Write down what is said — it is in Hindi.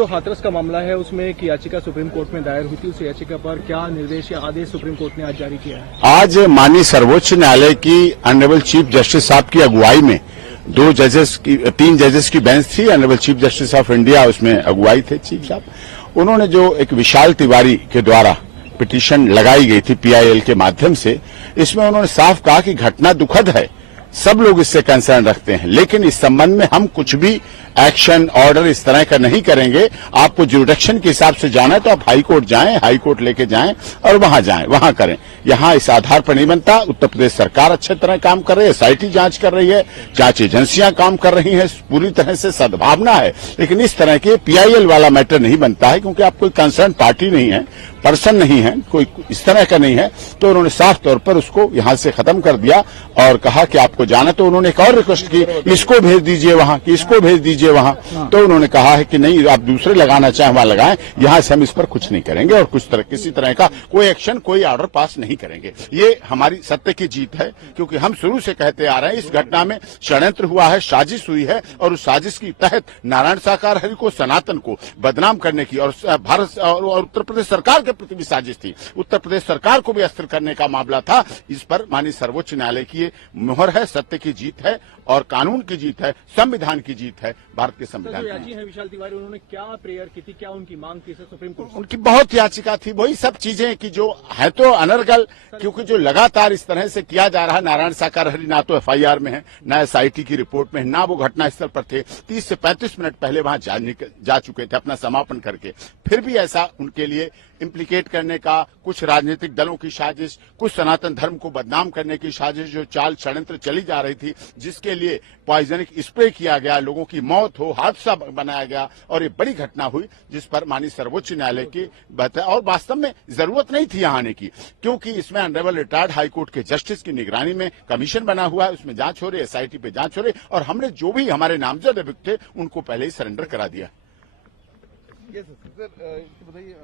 जो हाथरस का मामला है उसमें एक याचिका सुप्रीम कोर्ट में दायर हुई थी, उस याचिका पर क्या निर्देश या आदेश सुप्रीम कोर्ट ने आज जारी किया है? आज माननीय सर्वोच्च न्यायालय की ऑनरेबल चीफ जस्टिस साहब की अगुवाई में तीन जजेस की बेंच थी। Honourable chief justice of India उसमें अगुवाई थे चीफ साहब। उन्होंने जो एक विशाल तिवारी के द्वारा पिटीशन लगाई गई थी पीआईएल के माध्यम से, इसमें उन्होंने साफ कहा कि घटना दुखद है, सब लोग इससे कंसर्न रखते हैं, लेकिन इस संबंध में हम कुछ भी एक्शन ऑर्डर इस तरह का नहीं करेंगे। आपको जुरिडिक्शन के हिसाब से जाना है तो आप हाई कोर्ट जाएं, हाई कोर्ट लेके जाएं और वहां जाएं, वहां करें। यहां इस आधार पर नहीं बनता। उत्तर प्रदेश सरकार अच्छे तरह काम कर रही है, एसआईटी जांच कर रही है, जांच एजेंसियां काम कर रही हैं, पूरी तरह से सद्भावना है, लेकिन इस तरह के पीआईएल वाला मैटर नहीं बनता है, क्योंकि आप कोई कंसर्न पार्टी नहीं है, पर्सन नहीं है, कोई इस तरह का नहीं है। तो उन्होंने साफ तौर पर उसको यहां से खत्म कर दिया और कहा कि आपको जाना। तो उन्होंने एक और रिक्वेस्ट की, इसको भेज दीजिए वहां, कि इसको भेज दीजिए वहां। तो उन्होंने कहा है कि नहीं, आप दूसरे लगाना चाहें वहां लगाएं, यहां से हम इस पर कुछ नहीं करेंगे और किसी तरह का कोई एक्शन, कोई ऑर्डर पास नहीं करेंगे। ये हमारी सत्य की जीत है, क्योंकि हम शुरू से कहते आ रहे हैं इस घटना में षड्यंत्र हुआ है, साजिश हुई है, और उस साजिश की तहत नारायण साकार हरि को, सनातन को बदनाम करने की और भारत और उत्तर प्रदेश सरकार के प्रति भी साजिश थी। उत्तर प्रदेश सरकार को भी अस्थिर करने का मामला था। इस पर माननीय सर्वोच्च न्यायालय की ये मुहर है, सत्य की जीत है और कानून की जीत है, संविधान की जीत है, भारत के संविधान की। है विशाल तिवारी, उन्होंने क्या प्रेयर की थी, क्या उनकी मांग थी सुप्रीम कोर्ट? उनकी बहुत याचिका थी, वही सब चीजें कि जो है तो अनर्गल, क्योंकि जो लगातार इस तरह से किया जा रहा है। नारायण साकार हरि ना तो एफआईआर में है, ना एसआईटी की रिपोर्ट में है, ना वो घटनास्थल पर थे। 30 से 35 मिनट पहले वहां जा चुके थे अपना समापन करके, फिर भी ऐसा उनके लिए इम्प्लीकेट करने का, कुछ राजनीतिक दलों की साजिश, कुछ सनातन धर्म को बदनाम करने की साजिश, जो चाल षड्यंत्र चली जा रही थी, जिसके लिए पॉइजनिक स्प्रे किया गया, लोगों की मौत हो, हादसा बनाया गया और ये बड़ी घटना हुई, जिस पर माननीय सर्वोच्च न्यायालय की बात है। और वास्तव में जरूरत नहीं थी यहाँ आने की, क्योंकि इसमें ऑनरेबल रिटायर्ड हाईकोर्ट के जस्टिस की निगरानी में कमीशन बना हुआ है, उसमें जांच हो रही है, एसआईटी पे जांच हो रही है, और हमने जो भी हमारे नामजद अभियुक्त थे उनको पहले ही सरेंडर करा दिया। सर बताइए